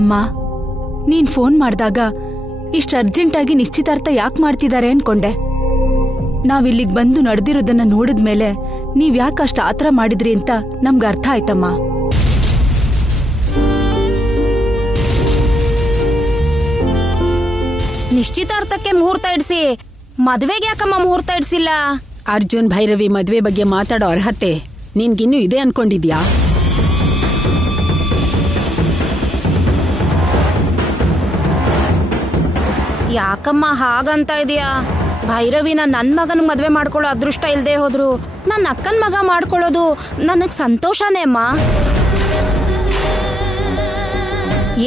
ಅಮ್ಮ, ನೀನ್ ಫೋನ್ ಮಾಡಿದಾಗ ಇಷ್ಟು ಅರ್ಜೆಂಟಾಗಿ ನಿಶ್ಚಿತಾರ್ಥ ಯಾಕೆ ಮಾಡ್ತಿದ್ದಾರೆ ಅನ್ಕೊಂಡೆ. ನಾವಿಲ್ಲಿಗೆ ಬಂದು ನಡೆದಿರೋದನ್ನ ನೋಡಿದ್ಮೇಲೆ ನೀವ್ ಯಾಕೆ ಅಷ್ಟು ಆತರ ಮಾಡಿದ್ರಿ ಅಂತ ನಮ್ಗೆ ಅರ್ಥ ಆಯ್ತಮ್ಮ. ನಿಶ್ಚಿತಾರ್ಥಕ್ಕೆ ಮುಹೂರ್ತ ಇಡ್ಸಿ, ಮದ್ವೆಗೆ ಯಾಕಮ್ಮ ಮುಹೂರ್ತ ಇಡ್ಸಿಲ್ಲ? ಅರ್ಜುನ್ ಭೈರವಿ ಮದ್ವೆ ಬಗ್ಗೆ ಮಾತಾಡೋ ಅರ್ಹತೆ ನಿನ್ಗಿನ್ನೂ ಇದೆ ಅನ್ಕೊಂಡಿದ್ಯಾ? ಯಾಕಮ್ಮ ಹಾಗಂತ ಇದೆಯಾ? ಭೈರವಿನ ನನ್ ಮಗನ ಮದ್ವೆ ಮಾಡ್ಕೊಳ್ಳೋ ಅದೃಷ್ಟ ಇಲ್ದೇ ಹೋದ್ರು ನನ್ನ ಅಕ್ಕನ ಮಗ ಮಾಡ್ಕೊಳ್ಳೋದು ನನಗ್ ಸಂತೋಷನೇ ಅಮ್ಮ.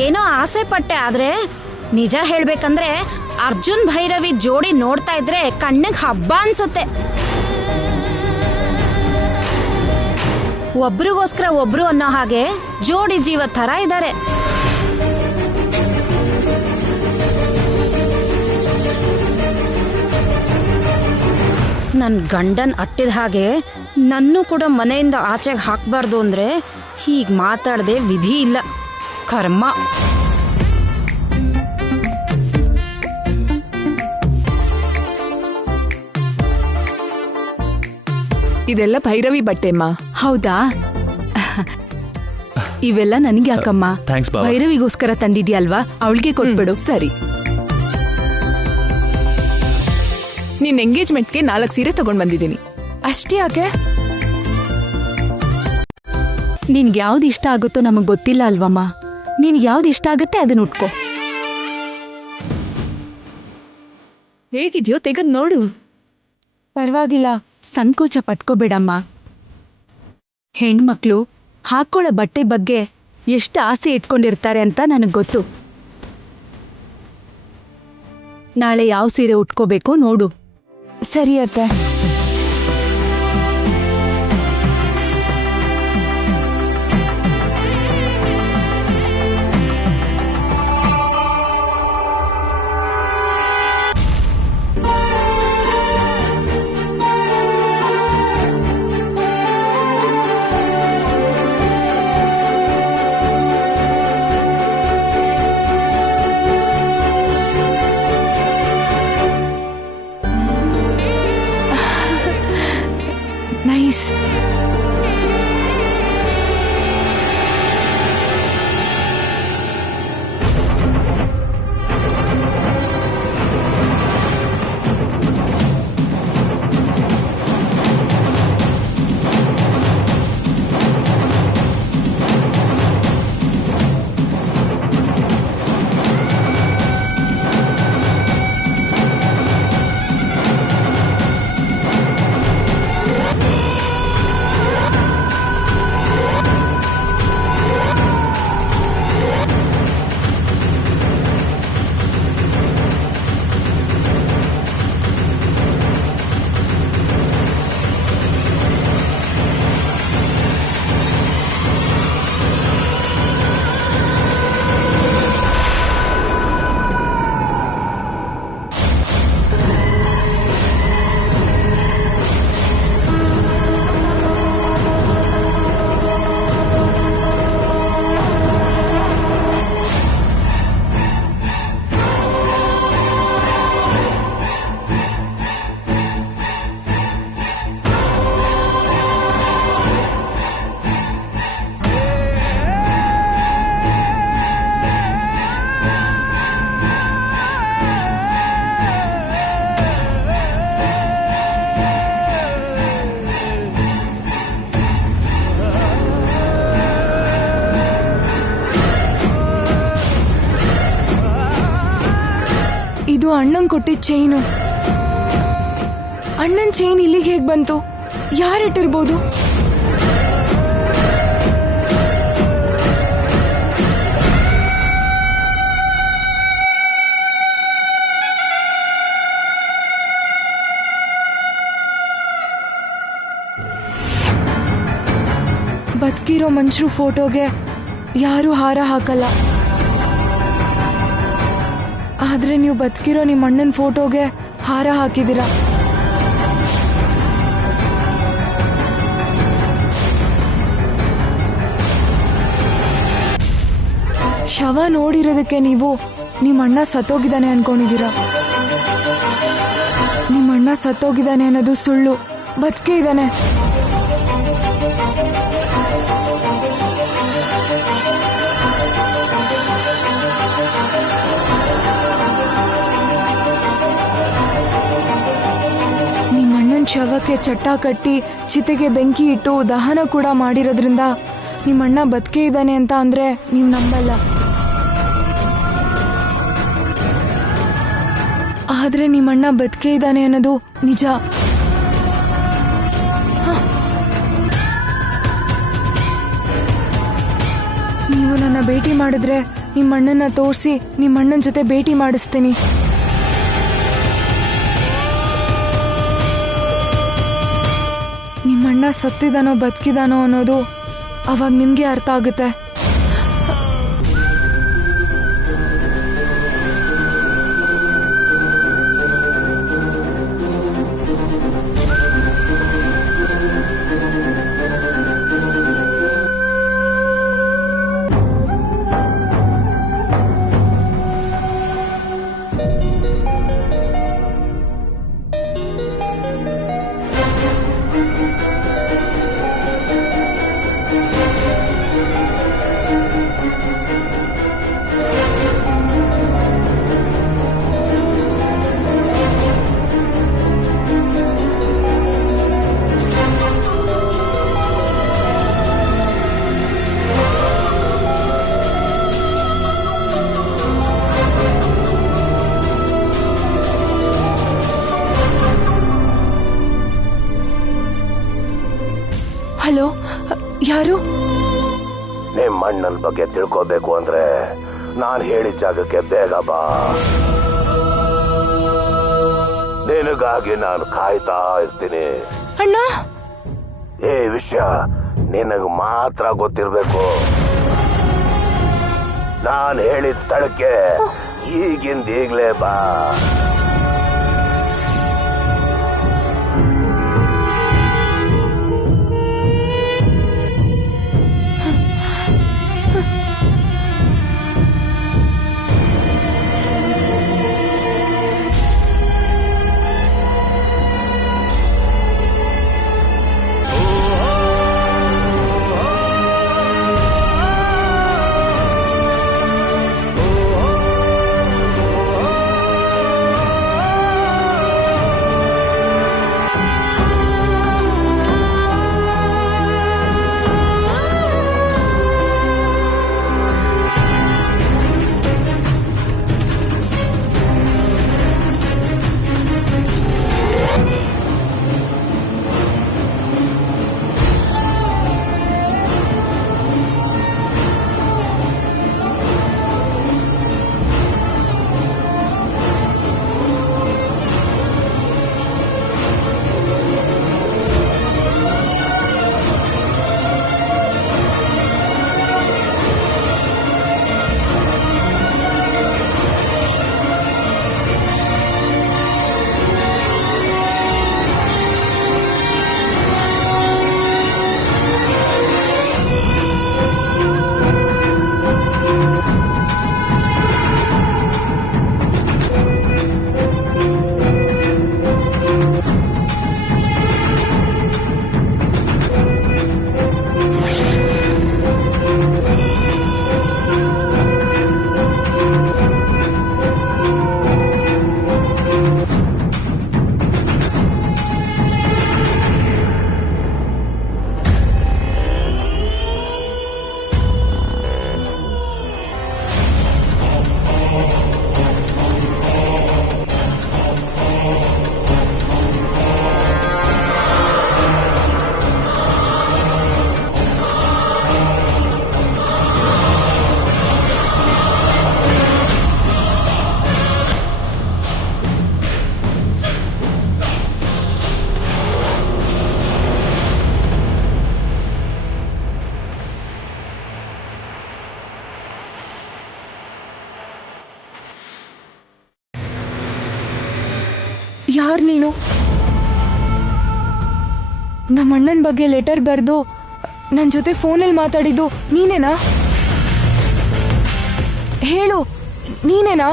ಏನೋ ಆಸೆ ಪಟ್ಟೆ, ಆದ್ರೆ ನಿಜ ಹೇಳ್ಬೇಕಂದ್ರೆ ಅರ್ಜುನ್ ಭೈರವಿ ಜೋಡಿ ನೋಡ್ತಾ ಇದ್ರೆ ಕಣ್ಣಿಗೆ ಹಬ್ಬ ಅನ್ಸುತ್ತೆ. ಒಬ್ರಿಗೋಸ್ಕರ ಒಬ್ರು ಅನ್ನೋ ಹಾಗೆ ಜೋಡಿ ಜೀವ ತರ ಇದ್ದಾರೆ. ನನ್ ಗಂಡನ್ ಅಟ್ಟಿದ ಹಾಗೆ ನನ್ನೂ ಕೂಡ ಮನೆಯಿಂದ ಆಚೆಗೆ ಹಾಕ್ಬಾರ್ದು ಅಂದ್ರೆ ಹೀಗ್ ಮಾತಾಡದೆ ವಿಧಿ ಇಲ್ಲ. ಕರ್ಮ. ಇದೆಲ್ಲ ಭೈರವಿ ಬಟ್ಟೆಮ್ಮ. ಹೌದಾ? ಇವೆಲ್ಲ ನನಗೆ ಯಾಕಮ್ಮ? ಭೈರವಿಗೋಸ್ಕರ ತಂದಿದ್ಯಲ್ವಾ, ಅವಳಿಗೆ ಕೊಟ್ಬಿಡು. ಸರಿ. ನಿನ್ ಎಂಗೇಜ್ಮೆಂಟ್ಗೆ 4 ಸೀರೆ ತಗೊಂಡ್ ಬಂದಿದ್ದೀನಿ. ಅಷ್ಟೇ ಯಾಕೆ? ನಿನ್ಗೆ ಯಾವ್ದು ಇಷ್ಟ ಆಗುತ್ತೋ ನಮಗ್ ಗೊತ್ತಿಲ್ಲ ಅಲ್ವಮ್ಮ. ನಿನ್ಗೆ ಯಾವ್ದು ಇಷ್ಟ ಆಗುತ್ತೆ ಅದನ್ನ ಉಟ್ಕೋ. ಹೇಗಿದ್ಯೋ ತೆಗೆದ್ ನೋಡು. ಪರವಾಗಿಲ್ಲ. ಸಂಕೋಚ ಪಟ್ಕೋಬೇಡಮ್ಮ. ಹೆಣ್ಮಕ್ಳು ಹಾಕೊಳ್ಳೋ ಬಟ್ಟೆ ಬಗ್ಗೆ ಎಷ್ಟು ಆಸೆ ಇಟ್ಕೊಂಡಿರ್ತಾರೆ ಅಂತ ನನಗೆ ಗೊತ್ತು. ನಾಳೆ ಯಾವ ಸೀರೆ ಉಟ್ಕೋಬೇಕೋ ನೋಡು. ಸರಿ ಅತ್ತೆ. ನೈಸ್. ಇದು ಅಣ್ಣಂಗೆ ಕೊಟ್ಟಿದ್ದ ಚೈನು. ಅಣ್ಣನ ಚೈನ್ ಇಲ್ಲಿಗೆ ಹೇಗೆ ಬಂತು? ಯಾರಿಟ್ಟಿರ್ಬೋದು? ಬದುಕಿರೋ ಮನುಷ್ಯರು ಫೋಟೋಗೆ ಯಾರೂ ಹಾರ ಹಾಕಲ್ಲ. ಆದ್ರೆ ನೀವು ಬದುಕಿರೋ ನಿಮ್ಮ ಅಣ್ಣನ ಫೋಟೋಗೆ ಹಾರ ಹಾಕಿದ್ದೀರಾ. ಶವ ನೋಡಿರೋದಕ್ಕೆ ನೀವು ನಿಮ್ಮ ಅಣ್ಣ ಸತ್ತೋಗಿದ್ದಾನೆ ಅನ್ಕೊಂಡಿದ್ದೀರಾ. ನಿಮ್ಮ ಅಣ್ಣ ಸತ್ತೋಗಿದ್ದಾನೆ ಅನ್ನೋದು ಸುಳ್ಳು. ಬದುಕೇ ಇದ್ದಾನೆ. ನಿಮ್ಮಣ್ಣನ ಶವಕ್ಕೆ ಚಟ್ಟ ಕಟ್ಟಿ ಚಿತೆಗೆ ಬೆಂಕಿ ಇಟ್ಟು ದಹನ ಕೂಡ ಮಾಡಿರೋದ್ರಿಂದ ನಿಮ್ಮಣ್ಣ ಬದುಕೇ ಇದ್ದಾನೆ ಅಂತ ಅಂದ್ರೆ ನೀವು ನಂಬಲ್ಲ. ಆದ್ರೆ ನಿಮ್ಮಣ್ಣ ಬದುಕೇ ಇದ್ದಾನೆ ಅನ್ನೋದು ನಿಜ. ನೀವು ನನ್ನ ಭೇಟಿ ಮಾಡಿದ್ರೆ ನಿಮ್ಮಣ್ಣನ ತೋರಿಸಿ ನಿಮ್ಮಣ್ಣನ ಜೊತೆ ಭೇಟಿ ಮಾಡಿಸ್ತೀನಿ. ನಿಮ್ಮಣ್ಣ ಸತ್ತಿದಾನೋ ಬದುಕಿದಾನೋ ಅನ್ನೋದು ಅವಾಗ ನಿಮ್ಗೆ ಅರ್ಥ ಆಗುತ್ತೆ. ಹಲೋ, ಯಾರು? ನಿಮ್ಮ ಅಣ್ಣನ ಬಗ್ಗೆ ತಿಳ್ಕೋಬೇಕು ಅಂದ್ರೆ ನಾನು ಹೇಳಿದ ಜಾಗಕ್ಕೆ ಬೇಗ ಬಾ. ನಿನಗಾಗಿ ನಾನು ಕಾಯ್ತಾ ಇರ್ತೀನಿ. ಅಣ್ಣ, ಈ ವಿಷಯ ನಿನಗೆ ಮಾತ್ರ ಗೊತ್ತಿರ್ಬೇಕು. ನಾನು ಹೇಳಿದ ಸ್ಥಳಕ್ಕೆ ಈಗಿಂದೀಗ್ಲೇ ಬಾ. ಯಾರು ನೀನು? ನಮ್ಮ ಅಣ್ಣನ ಬಗ್ಗೆ ಲೆಟರ್ ಬರೆದು ನನ್ನ ಜೊತೆ ಫೋನಲ್ಲಿ ಮಾತಾಡಿದ್ದು ನೀನೇನಾ? ಹೇಳು, ನೀನೇನಾ?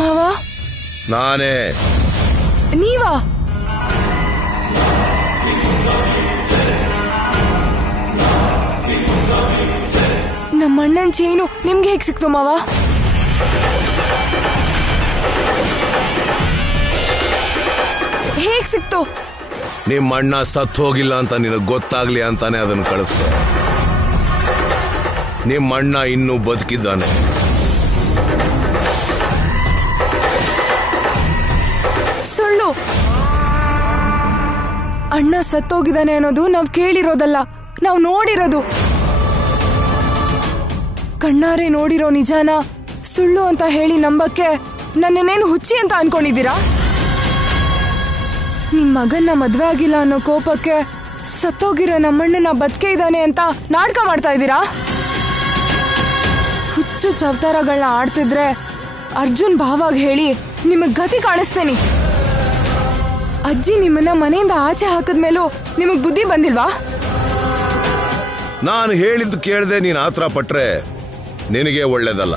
ಮಾವ, ನಾನೇ. ನೀವಾ? ನಮ್ಮಣ್ಣನ್ ಚೈನು ನಿಮ್ಗೆ ಹೇಗ್ ಸಿಕ್ತು ಮಾವ? ಹೇಗ್ ಸಿಕ್ತು? ನಿಮ್ಮ ಅಣ್ಣ ಸತ್ತು ಹೋಗಿಲ್ಲ ಅಂತ ನಿನಗೆ ಗೊತ್ತಾಗ್ಲಿ ಅಂತಾನೆ ಅದನ್ನು ಕಳಿಸ್ದೆ. ನಿಮ್ಮ ಅಣ್ಣ ಇನ್ನೂ ಬದುಕಿದ್ದಾನೆ. ಸುಳ್ಳು. ಅಣ್ಣ ಸತ್ತೋಗಿದ್ದಾನೆ ಅನ್ನೋದು ನಾವು ಕೇಳಿರೋದಲ್ಲ, ನಾವು ನೋಡಿರೋದು. ಕಣ್ಣಾರೆ ನೋಡಿರೋ ನಿಜಾನ ಸುಳ್ಳು ಅಂತ ಹೇಳಿ ನಂಬಕ್ಕೆ ನನ್ನನ್ನೇನು ಹುಚ್ಚಿ ಅಂತ ಅನ್ಕೊಂಡಿದ್ದೀರಾ? ನಿಮ್ ಮಗನ್ನ ಮದ್ವೆ ಆಗಿಲ್ಲ ಅನ್ನೋ ಕೋಪಕ್ಕೆ ಸತ್ತೋಗಿರೋ ನಮ್ಮಣ್ಣನ ಬದುಕೆ ಇದ್ದಾನೆ ಅಂತ ನಾಟಕ ಮಾಡ್ತಾ ಇದ್ದೀರಾ? ಹುಚ್ಚು ಚವತಾರಗಳನ್ನ ಆಡ್ತಿದ್ರೆ ಅರ್ಜುನ್ ಭಾವಾಗ ಹೇಳಿ ನಿಮಗ್ ಗತಿ ಕಾಣಿಸ್ತೇನೆ. ಅಜ್ಜಿ ನಿಮ್ಮನ್ನ ಮನೆಯಿಂದ ಆಚೆ ಹಾಕಿದ್ಮೇಲೂ ನಿಮಗ್ ಬುದ್ಧಿ ಬಂದಿಲ್ವಾ? ನಾನು ಹೇಳಿದ್ದು ಕೇಳದೆ ನೀನು ಆತರ ಪಟ್ರೆ ನಿನಗೆ ಒಳ್ಳೇದಲ್ಲ.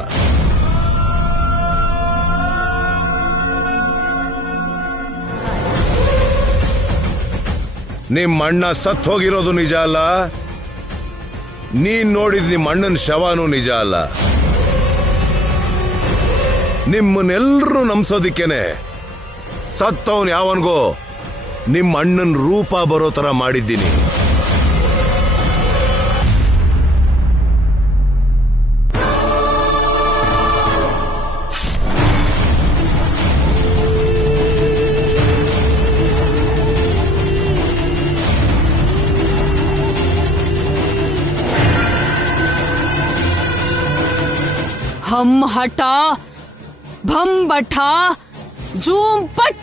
ನಿಮ್ಮ ಅಣ್ಣ ಸತ್ ಹೋಗಿರೋದು ನಿಜ ಅಲ್ಲ, ನೀನ್ ನೋಡಿದ ನಿಮ್ಮ ಅಣ್ಣನ ಶವನೂ ನಿಜ ಅಲ್ಲ. ನಿಮ್ಮನ್ನೆಲ್ಲರೂ ನಂಬಿಸೋದಿಕ್ಕೇನೆ ಸತ್ತವನ್ ಯಾವನ್ಗೋ ನಿಮ್ಮ ಅಣ್ಣನ ರೂಪ ಬರೋ ತರ ಮಾಡಿದ್ದೀನಿ. हम हटा भम बठा जूम पट.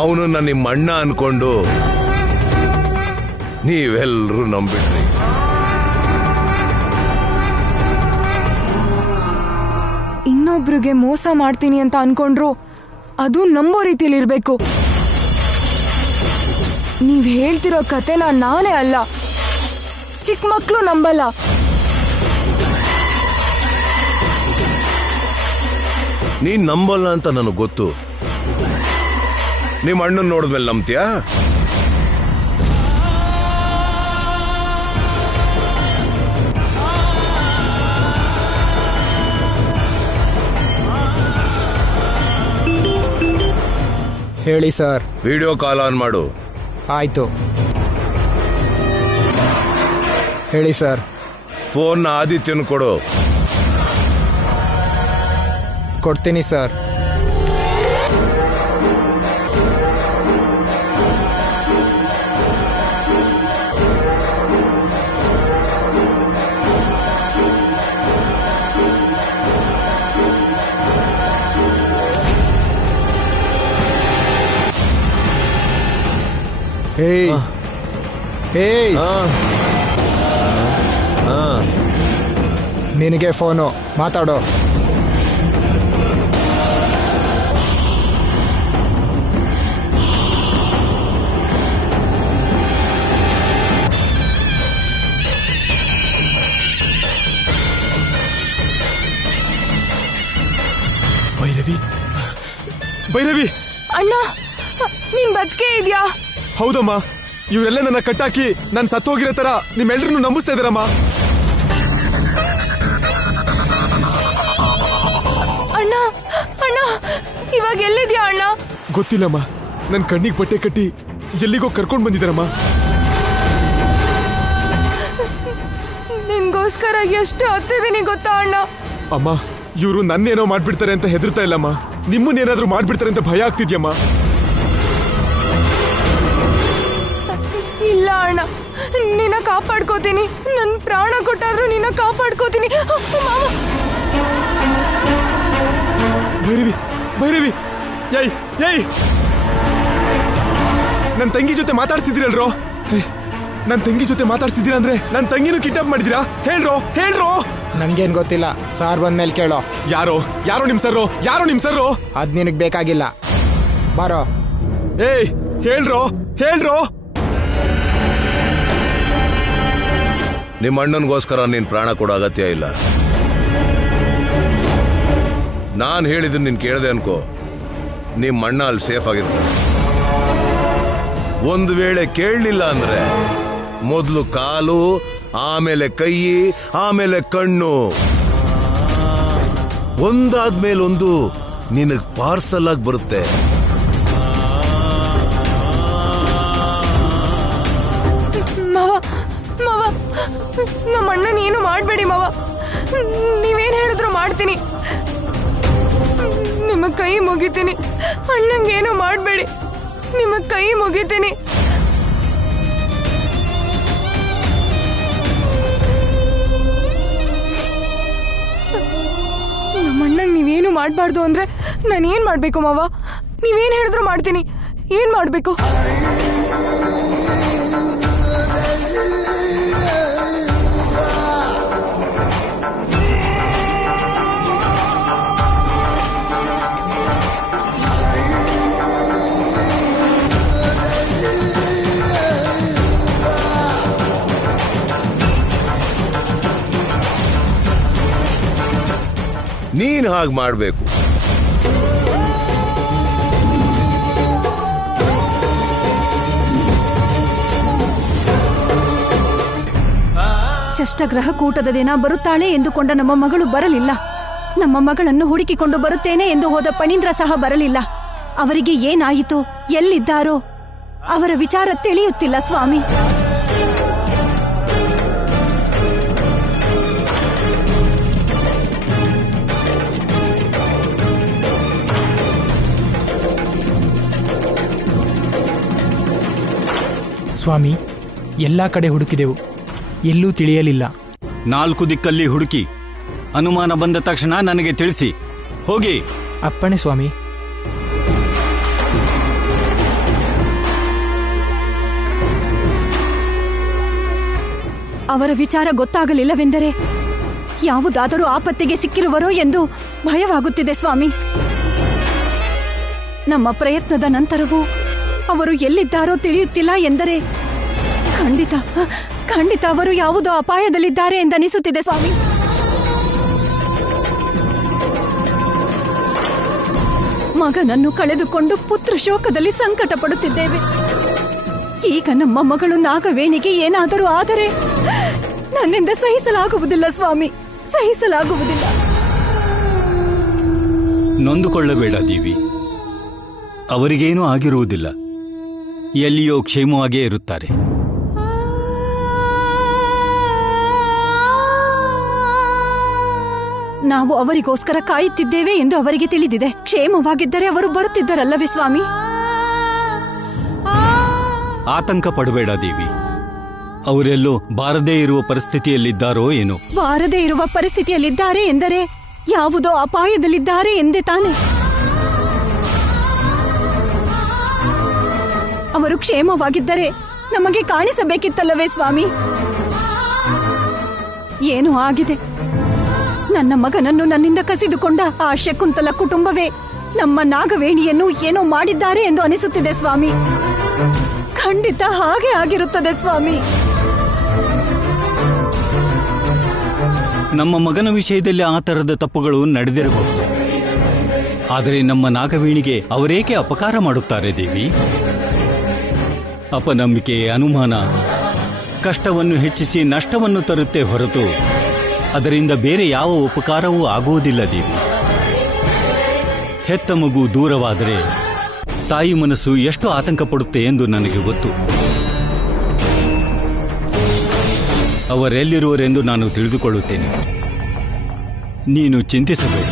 ಅವನನ್ನ ನಿಮ್ಮ ಅಣ್ಣ ಅನ್ಕೊಂಡು ನೀವೆಲ್ಲರೂ ನಂಬಿಟ್ರಿ. ಇನ್ನೊಬ್ರಿಗೆ ಮೋಸ ಮಾಡ್ತೀನಿ ಅಂತ ಅನ್ಕೊಂಡ್ರು ಅದು ನಂಬೋ ರೀತಿಯಲ್ಲಿ ಇರ್ಬೇಕು. ನೀವ್ ಹೇಳ್ತಿರೋ ಕತೆನ ನಾನೇ ಅಲ್ಲ, ಚಿಕ್ಕ ಮಕ್ಳು ನಂಬಲ್ಲ. ನೀನ್ ನಂಬಲ್ಲ ಅಂತ ನನಗೆ ಗೊತ್ತು. ನಿಮ್ಮ ಅಣ್ಣನ್ ನೋಡಿದ್ಮೇಲೆ ನಂಬ್ತೀಯಾ? ಹೇಳಿ ಸರ್. ವಿಡಿಯೋ ಕಾಲ್ ಆನ್ ಮಾಡು. ಆಯ್ತು. ಹೇಳಿ ಸರ್. ಫೋನ್ನ ಆದಿತ್ಯನ್ ಕೊಡು. ಕೊಡ್ತೀನಿ ಸರ್. ಹೇಯ್ ಹೇಯ್, ನಿನಗೆ ಫೋನು, ಮಾತಾಡೋ. ಭೈರವಿ, ಭೈರವಿ. ಅಣ್ಣ, ನೀನ್ ಬದುಕೇ ಇದ್ಯಾ? ಹೌದಮ್ಮ, ಇವರೆಲ್ಲ ನನ್ನ ಕಟ್ಟಾಕಿ ನಾನು ಸತ್ತೋಗಿರೋ ತರ ನಿಮ್ಮೆಲ್ಲರನ್ನು ನಂಬಿಸ್ತಾ ಇದಾರಮ್ಮ. ಅಣ್ಣ ಅಣ್ಣ, ಇವಾಗ ಎಲ್ಲಿದ್ಯಾ ಅಣ್ಣ? ಗೊತ್ತಿಲ್ಲಮ್ಮ, ನನ್ನ ಕಣ್ಣಿಗೆ ಬಟ್ಟೆ ಕಟ್ಟಿ ಎಲ್ಲಿಗೋ ಕರ್ಕೊಂಡು ಬಂದಿದ್ದಾರಮ್ಮ. ನಿನ್ಗೋಸ್ಕರ ಎಷ್ಟು ಹತ್ತಿದೀನಿ ಗೊತ್ತಾ ಅಣ್ಣ? ಅಮ್ಮ, ಇವರು ನನ್ನೇನೋ ಮಾಡ್ಬಿಡ್ತಾರೆ ಅಂತ ಹೆದರ್ತಾ ಇಲ್ಲಮ್ಮ, ನಿಮ್ಮನ್ನೇನಾದ್ರೂ ಮಾಡ್ಬಿಡ್ತಾರೆ ಅಂತ ಭಯ ಆಗ್ತಿದ್ಯಮ್ಮ. ಇಲ್ಲ ಅಣ್ಣ, ನಿನ್ನ ಕಾಪಾಡ್ಕೋತೀನಿ. ನನ್ನ ಪ್ರಾಣ ಕೊಟ್ಟಾದ್ರೂ ನಿನ್ನ ಕಾಪಾಡ್ಕೋತೀನಿ ಮಾವ. ಭೈರವಿ ಭೈರವಿ ಏಯ್ ಏಯ್ ನನ್ನ ತಂಗಿ ಜೊತೆ ಮಾತಾಡ್ತಿದ್ದೀರಲ್ರೋ? ನನ್ನ ತಂಗಿ ಜೊತೆ ಮಾತಾಡ್ತಿದ್ದೀರಾ ಅಂದ್ರೆ ನನ್ನ ತಂಗಿನೂ ಕಿಡ್ನಾಪ್ ಮಾಡಿದ್ದೀರಾ? ಹೇಳ್ರೋ ಹೇಳ್ರೋ. ನಂಗೇನ್ ಗೊತ್ತಿಲ್ಲ, ಸಾರ್ ಬಂದ್ಮೇಲೆ ಕೇಳೋ. ಯಾರೋ ಯಾರೋ ನಿಮ್ ಸರ್ರೋ? ಯಾರೋ ನಿಮ್ ಸರ್ರೋ? ಅದ್ ನಿನಗ್ ಬೇಕಾಗಿಲ್ಲ, ಬಾರೋ. ಏಯ್ ಹೇಳ್ರೋ ಹೇಳ್ರೋ. ನಿಮ್ಮ ಅಣ್ಣನಿಗೋಸ್ಕರ ನೀನ್ ಪ್ರಾಣ ಕೊಡೋ ಅಗತ್ಯ ಇಲ್ಲ. ನಾನು ಹೇಳಿದ್ರೆ ನೀನ್ ಕೇಳಿದೆ ಅನ್ಕೋ, ನಿಮ್ಮ ಅಣ್ಣ ಅಲ್ಲಿ ಸೇಫ್ ಆಗಿರ್ತಾನೆ. ಒಂದು ವೇಳೆ ಕೇಳಲಿಲ್ಲ ಅಂದ್ರೆ ಮೊದಲು ಕಾಲು, ಆಮೇಲೆ ಕೈ, ಆಮೇಲೆ ಕಣ್ಣು, ಒಂದಾದ್ಮೇಲೊಂದು ನಿನಗ್ ಪಾರ್ಸಲ್ ಆಗಿ ಬರುತ್ತೆ. ಮಾವ ಮಾವ, ನಮ್ಮ ಅಣ್ಣನ ಏನು ಮಾಡಬೇಡಿ ಮಾವ. ನೀವೇನು ಹೇಳಿದ್ರು ಮಾಡ್ತೀನಿ. ನಿಮ್ಮ ಕೈ ಮುಗಿತೀನಿ, ಅಣ್ಣಂಗೇನು ಮಾಡಬೇಡಿ. ನಿಮ್ಮ ಕೈ ಮುಗಿತೀನಿ. ನಮ್ಮ ಅಣ್ಣಂಗೆ ನೀವೇನು ಮಾಡಬಾರ್ದು ಅಂದ್ರೆ ನಾನು ಏನು ಮಾಡಬೇಕು ಮಾವ? ನೀವೇನು ಹೇಳಿದ್ರು ಮಾಡ್ತೀನಿ. ಏನು ಮಾಡಬೇಕು? ನೀನ್ ಹಾಗೆ ಮಾಡಬೇಕು. ಷಷ್ಠಗ್ರಹ ಕೂಟದ ದಿನ ಬರುತ್ತಾಳೆ ಎಂದುಕೊಂಡ ನಮ್ಮ ಮಗಳು ಬರಲಿಲ್ಲ. ನಮ್ಮ ಮಗಳನ್ನು ಹುಡುಕಿಕೊಂಡು ಬರುತ್ತೇನೆ ಎಂದು ಹೋದ ಪಣೀಂದ್ರ ಸಹ ಬರಲಿಲ್ಲ. ಅವರಿಗೆ ಏನಾಯಿತು, ಎಲ್ಲಿದ್ದಾರೋ ಅವರ ವಿಚಾರ ತಿಳಿಯುತ್ತಿಲ್ಲ ಸ್ವಾಮಿ. ಸ್ವಾಮಿ, ಎಲ್ಲ ಕಡೆ ಹುಡುಕಿದೆವು, ಎಲ್ಲೂ ತಿಳಿಯಲಿಲ್ಲ. 4 ದಿಕ್ಕಲ್ಲಿ ಹುಡುಕಿ ಅನುಮಾನ ಬಂದ ತಕ್ಷಣ ನನಗೆ ತಿಳಿಸಿ. ಹೋಗಿ. ಅಪ್ಪಣೆ ಸ್ವಾಮಿ. ಅವರ ವಿಚಾರ ಗೊತ್ತಾಗಲಿಲ್ಲವೆಂದರೆ ಯಾವುದಾದರೂ ಆಪತ್ತಿಗೆ ಸಿಕ್ಕಿರುವರೋ ಎಂದು ಭಯವಾಗುತ್ತಿದೆ ಸ್ವಾಮಿ. ನಮ್ಮ ಪ್ರಯತ್ನದ ನಂತರವೂ ಅವರು ಎಲ್ಲಿದ್ದಾರೋ ತಿಳಿಯುತ್ತಿಲ್ಲ ಎಂದರೆ ಖಂಡಿತ ಅವರು ಯಾವುದೋ ಅಪಾಯದಲ್ಲಿದ್ದಾರೆ ಎಂದನಿಸುತ್ತಿದೆ ಸ್ವಾಮಿ. ಮಗನನ್ನು ಕಳೆದುಕೊಂಡು ಪುತ್ರ ಶೋಕದಲ್ಲಿ ಸಂಕಟ ಪಡುತ್ತಿದ್ದೇವೆ. ಈಗ ನಮ್ಮ ಮಗಳು ನಾಗವೇಣಿಗೆ ಏನಾದರೂ ಆದರೆ ನನ್ನಿಂದ ಸಹಿಸಲಾಗುವುದಿಲ್ಲ ಸ್ವಾಮಿ, ಸಹಿಸಲಾಗುವುದಿಲ್ಲ. ನೊಂದುಕೊಳ್ಳಬೇಡ ದೇವಿ, ಅವರಿಗೇನೂ ಆಗಿರುವುದಿಲ್ಲ. ಎಲ್ಲಿಯೋ ಕ್ಷೇಮವಾಗೇ ಇರುತ್ತಾರೆ. ನಾವು ಅವರಿಗೋಸ್ಕರ ಕಾಯುತ್ತಿದ್ದೇವೆ ಎಂದು ಅವರಿಗೆ ತಿಳಿದಿದೆ. ಕ್ಷೇಮವಾಗಿದ್ದರೆ ಅವರು ಬರುತ್ತಿದ್ದರಲ್ಲವೇ ಸ್ವಾಮಿ? ಆತಂಕ ಪಡಬೇಡ ದೇವಿ, ಅವರೆಲ್ಲೋ ಬಾರದೇ ಇರುವ ಪರಿಸ್ಥಿತಿಯಲ್ಲಿದ್ದಾರೋ ಏನೋ. ಬಾರದೇ ಇರುವ ಪರಿಸ್ಥಿತಿಯಲ್ಲಿದ್ದಾರೆ ಎಂದರೆ ಯಾವುದೋ ಅಪಾಯದಲ್ಲಿದ್ದಾರೆ ಎಂದೇ ತಾನೆ. ಅವರು ಕ್ಷೇಮವಾಗಿದ್ದರೆ ನಮಗೆ ಕಾಣಿಸಬೇಕಿತ್ತಲ್ಲವೇ ಸ್ವಾಮಿ? ಏನೋ ಆಗಿದೆ. ನನ್ನ ಮಗನನ್ನು ನನ್ನಿಂದ ಕಸಿದುಕೊಂಡ ಆ ಶಕುಂತಲ ಕುಟುಂಬವೇ ನಮ್ಮ ನಾಗವೇಣಿಯನ್ನು ಏನೋ ಮಾಡಿದ್ದಾರೆ ಎಂದು ಅನಿಸುತ್ತಿದೆ ಸ್ವಾಮಿ. ಖಂಡಿತ ಹಾಗೆ ಆಗಿರುತ್ತದೆ ಸ್ವಾಮಿ. ನಮ್ಮ ಮಗನ ವಿಷಯದಲ್ಲಿ ಆ ತರದ ತಪ್ಪುಗಳು ನಡೆದಿರಬಹುದು. ಆದರೆ ನಮ್ಮ ನಾಗವೇಣಿಗೆ ಅವರೇಕೆ ಅಪಕಾರ ಮಾಡುತ್ತಾರೆ ದೇವಿ? ಅಪನಂಬಿಕೆ, ಅನುಮಾನ ಕಷ್ಟವನ್ನು ಹೆಚ್ಚಿಸಿ ನಷ್ಟವನ್ನು ತರುತ್ತೆ ಹೊರತು ಅದರಿಂದ ಬೇರೆ ಯಾವ ಉಪಕಾರವೂ ಆಗುವುದಿಲ್ಲ ದೇವಿ. ಹೆತ್ತ ಮಗು ದೂರವಾದರೆ ತಾಯಿ ಮನಸ್ಸು ಎಷ್ಟು ಆತಂಕ ಪಡುತ್ತೆ ಎಂದು ನನಗೆ ಗೊತ್ತು. ಅವರೆಲ್ಲಿರುವರೆಂದು ನಾನು ತಿಳಿದುಕೊಳ್ಳುತ್ತೇನೆ. ನೀನು ಚಿಂತಿಸಬೇಡ.